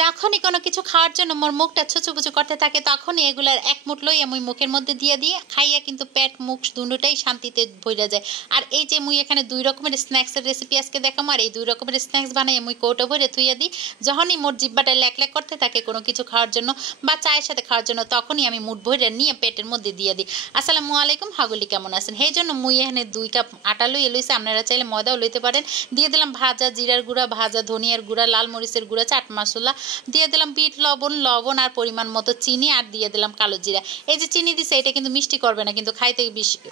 যখনই কোনো কিছু খাওয়ার জন্য মোর মুখটা ছুচুপুচু করতে থাকে তখনই এগুলার এক মুঠ লই আমি মুখের মধ্যে দিয়ে দিয়ে খাইয়া কিন্তু পেট মুখ দুটোটাই শান্তিতে ভরে যায়। আর এই যে মুই এখানে 2 রকমের স্ন্যাক্সের রেসিপি আজকে দেখাম, আর এই 2 রকমের স্ন্যাক্স বানাই মুই কৌটো ভরে থুইয়া দিই। যখনই মোর জিব্বাটা ল্যাক করতে থাকে কোনো কিছু খাওয়ার জন্য বা চায়ের সাথে খাওয়ার জন্য তখনই আমি মুঠ ভরে নিয়ে পেটের মধ্যে দিয়ে দিই। আসসালামু আলাইকুম, হাগুলি কেমন আছেন? সেই জন্য মুই এখানে 2 কাপ আটা লইছি, আপনারা চাইলে ময়দাও লইতে পারেন। দিয়ে দিলাম ভাজা জিরার গুঁড়া, ভাজা ধনিয়ার গুঁড়া, লাল মরিচের গুঁড়া, চাট মশলা, দিয়ে দিলাম বিট লবণ আর পরিমাণ মতো চিনি, আর দিয়ে দিলাম কালো জিরা। এই যে চিনি দিছে এটা কিন্তু মিষ্টি করবে না, কিন্তু খাইতে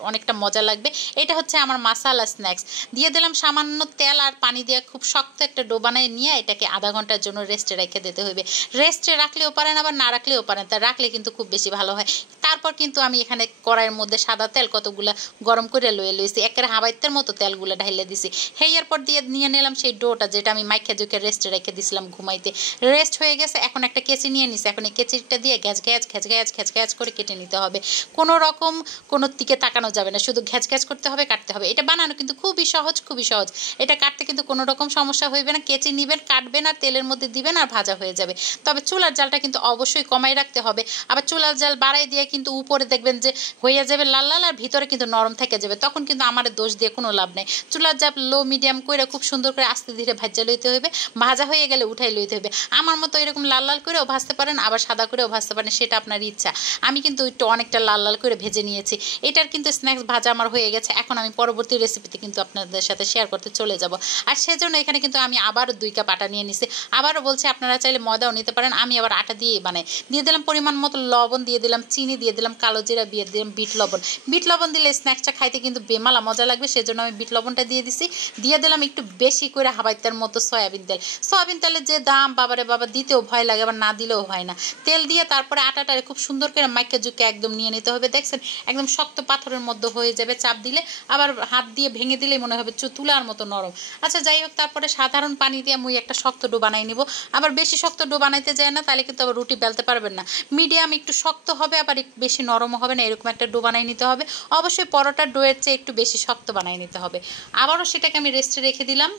অনেকটা মজা লাগবে। এটা হচ্ছে আমার মাসালা স্ন্যাক্স। দিয়ে দিলাম সামান্য তেল আর পানি দিয়ে খুব শক্ত একটা ডো বানায় নিয়ে এটাকে আধা ঘন্টার জন্য রেস্টে রেখে দিতে হবে। রেস্টে রাখলেও পারেন আবার না রাখলেও পারেন, তা রাখলে কিন্তু খুব বেশি ভালো হয়। তারপর কিন্তু আমি এখানে কড়াইয়ের মধ্যে সাদা তেল কতগুলা গরম করে লইছি, একের হাবাইতের মতো তেলগুলো ঢাইলে দিছি। হেয়ার পর দিয়ে নিয়ে নিলাম সেই ডোটা যেটা আমি মাইখা জুখে রেস্টে রেখে দিছিলাম ঘুমাইতে। রেস্ট হয়ে গেছে, এখন একটা কেচি নিয়ে নিছি। এখন এই কেচিটা দিয়ে ঘ্যাচ করে কেটে নিতে হবে। কোনো রকম কোনো দিকে তাকানো যাবে না, শুধু ঘ্যাচ করতে হবে, কাটতে হবে। এটা বানানো কিন্তু খুবই সহজ। এটা কাটতে কিন্তু কোনো রকম সমস্যা হইবে না। কেচি নিবেন, কাটবেন আর তেলের মধ্যে দিবেন আর ভাজা হয়ে যাবে। তবে চুলার জালটা কিন্তু অবশ্যই কমাই রাখতে হবে। আবার চুলার জাল বাড়াই দিয়ে কিন্তু উপরে দেখবেন যে হয়ে যাবে লাল লাল আর ভিতরে কিন্তু নরম থেকে যাবে, তখন কিন্তু আমার দোষ দিয়ে কোনো লাভ নেই। চুলার জাল লো মিডিয়াম করে খুব সুন্দর করে আস্তে ধীরে ভাজা লইতে হবে। ভাজা হয়ে গেলে উঠাই লইতে হবে। আমার মতো এরকম লাল লাল করেও ভাজতে পারেন, আবার সাদা করেও ভাজতে পারেন, সেটা আপনার ইচ্ছা। আমি কিন্তু একটু অনেকটা লাল লাল করে ভেজে নিয়েছি। এটার কিন্তু স্ন্যাক্স ভাজা আমার হয়ে গেছে। এখন আমি পরবর্তী রেসিপিতে কিন্তু আপনাদের সাথে শেয়ার করতে চলে যাব। আর সেজন্য এখানে কিন্তু আমি আবার 2 কাপ আটা নিয়ে নিছি। আবারও বলছি আপনারা চাইলে ময়দাও নিতে পারেন, আমি আবার আটা দিয়েই বানাই। দিয়ে দিলাম পরিমাণ মতো লবণ, দিয়ে দিলাম চিনি, দিয়ে দিলাম কালো জিরা, দিয়ে দিলাম বিট লবণ দিলে স্ন্যাক্সটা খাইতে কিন্তু বেমালা মজা লাগবে, সেজন্য আমি বিট লবণটা দিয়ে দিছি। দিয়ে দিলাম একটু বেশি করে হাবাইতার মতো সয়াবিন তেলের যে দাম বাবারে বাবা, দিতেও ভয় লাগে আবার না দিলেও হয় না। তেল দিয়ে তারপরে আটাটা খুব সুন্দর করে মাইকা জুকে একদম নিয়ে নিতে হবে। দেখছেন একদম শক্ত পাথরের মধ্যে হয়ে যাবে, চাপ দিলে আবার হাত দিয়ে ভেঙে দিলেই মনে হবে তুলার মতো নরম। আচ্ছা যাই হোক, তারপরে সাধারণ পানি দিয়ে মুই একটা শক্ত ডো বানাই নিব। আবার বেশি শক্ত ডো বানাইতে যায় না, তাহলে কিন্তু আবার রুটি বেলতে পারবেন না। মিডিয়াম একটু শক্ত হবে, আবার একটু বেশি নরমও হবে না, এরকম একটা ডো বানাই নিতে হবে। অবশ্যই পরোটার ডোয়ের চেয়ে একটু বেশি শক্ত বানাই নিতে হবে। আবারও সেটাকে আমি রেস্টে রেখে দিলাম।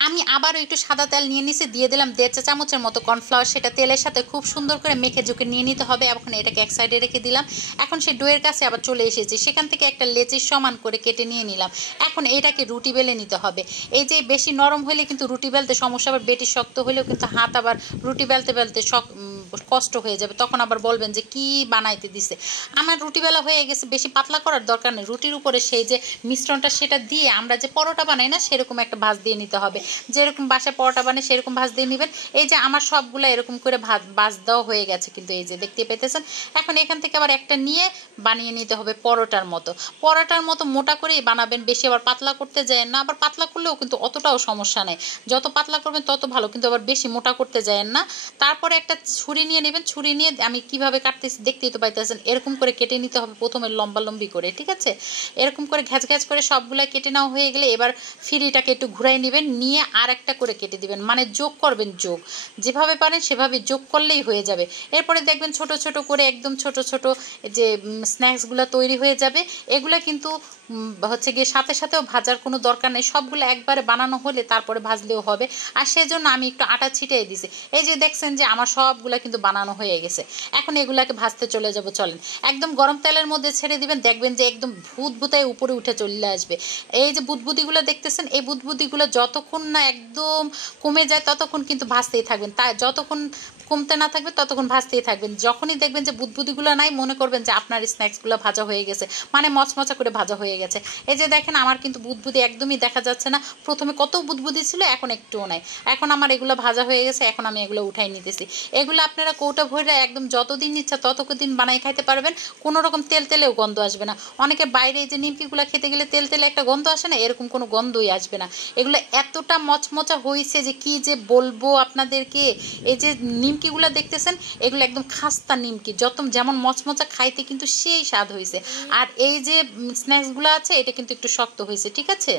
আমি আবারও একটু সাদা তেল নিয়ে নিছি, দিয়ে দিলাম 1.5 চা চামচের মতো কর্নফ্লাওয়ার। সেটা তেলের সাথে খুব সুন্দর করে মেখে ঝুঁকে নিয়ে নিতে হবে। এখন এটাকে এক সাইডে রেখে দিলাম। এখন সেই ডোয়ের কাছে আবার চলে এসেছি, সেখান থেকে একটা লেচির সমান করে কেটে নিয়ে নিলাম। এখন এটাকে রুটি বেলে নিতে হবে। এই যে বেশি নরম হলে কিন্তু রুটি বেলতে সমস্যা, আবার বেশি শক্ত হলেও কিন্তু হাত আবার রুটি বেলতে কষ্ট হয়ে যাবে, তখন আবার বলবেন যে কি বানাইতে দিছে। আমার রুটি বেলা হয়ে গেছে, বেশি পাতলা করার দরকার নেই। রুটির উপরে সেই যে মিশ্রণটা সেটা দিয়ে আমরা যে পরোটা বানাই না, সেরকম একটা ভাঁজ দিয়ে নিতে হবে। যেরকম বাসায় পরোটা বানাই সেরকম ভাঁজ দিয়ে নেবেন। এই যে আমার সবগুলো এরকম করে ভাঁজ দেওয়া হয়ে গেছে, কিন্তু এই যে দেখতে পেতেছেন। এখন এখান থেকে আবার একটা নিয়ে বানিয়ে নিতে হবে পরোটার মতো মোটা করেই বানাবেন, বেশি আবার পাতলা করতে যায় না। আবার পাতলা করলেও কিন্তু অতটাও সমস্যা নেই, যত পাতলা করবেন তত ভালো, কিন্তু আবার বেশি মোটা করতে যায় না। তারপরে একটা ছুরি নিয়ে নেবেন। ছুরি নিয়ে আমি কিভাবে কাটতেছি দেখতেই তো পাইতেছেন, এরকম করে কেটে নিতে হবে প্রথমে লম্বি করে, ঠিক আছে? এরকম করে ঘ্যাচ করে সবগুলা কেটে নেওয়া হয়ে গেলে এবার ফিরিটাকে একটু ঘুরাই নেবেন, নিয়ে আর একটা করে কেটে দিবেন, মানে যোগ করবেন। যেভাবে পারেন সেভাবে যোগ করলেই হয়ে যাবে। এরপরে দেখবেন ছোট ছোট করে একদম ছোট যে স্ন্যাক্সগুলো তৈরি হয়ে যাবে। এগুলো কিন্তু হচ্ছে গিয়ে সাথেও ভাজার কোনো দরকার নেই, সবগুলো একবারে বানানো হলে তারপরে ভাজলেও হবে। আর সেজন্য আমি একটু আটা ছিটিয়ে দিছি। এই যে দেখছেন যে আমার সবগুলো কিন্তু বানানো হয়ে গেছে। এখন এগুলাকে ভাজতে চলে যাব, চলেন। একদম গরম তেলের মধ্যে ছেড়ে দিবেন, দেখবেন যে একদম ভুতভুতায় উপরে উঠে চলে আসবে। এই যে বুদবুদিগুলো দেখতেছেন, এই বুদবুদিগুলো যতক্ষণ না একদম কমে যায় ততক্ষণ কিন্তু ভাজতেই থাকবেন। তাই যতক্ষণ কমতে না থাকবে ততক্ষণ ভাজতেই থাকবেন। যখনই দেখবেন যে বুদবুদিগুলো নাই, মনে করবেন যে আপনার স্ন্যাক্সগুলো ভাজা হয়ে গেছে, মানে মচমচা করে ভাজা হয়ে গেছে। এই যে দেখেন আমার কিন্তু বুদবুদি একদমই দেখা যাচ্ছে না। প্রথমে কত বুদবুদি ছিল, এখন একটুও নাই। এখন আমার এগুলো ভাজা হয়ে গেছে, এখন আমি এগুলো উঠাই নিতেছি। এগুলো আপনারা কৌটা ভরে একদম যতদিন ইচ্ছা ততদিন বানাই খাইতে পারবেন, কোনো রকম তেলেও গন্ধ আসবে না। অনেকে বাইরে এই যে নিমকিগুলো খেতে গেলে তেলে একটা গন্ধ আসে না, এরকম কোনো গন্ধই আসবে না। এগুলো এতটা মচমচা হয়েছে যে কি যে বলবো আপনাদেরকে। এই যে নিমকিগুলো দেখতেছেন, এগুলো একদম খাস্তা নিমকি, যেমন মচমচা, খাইতে কিন্তু সেই স্বাদ হয়েছে। আর এই যে স্ন্যাক্সগুলো আছে এটা কিন্তু একটু শক্ত হয়েছে, ঠিক আছে?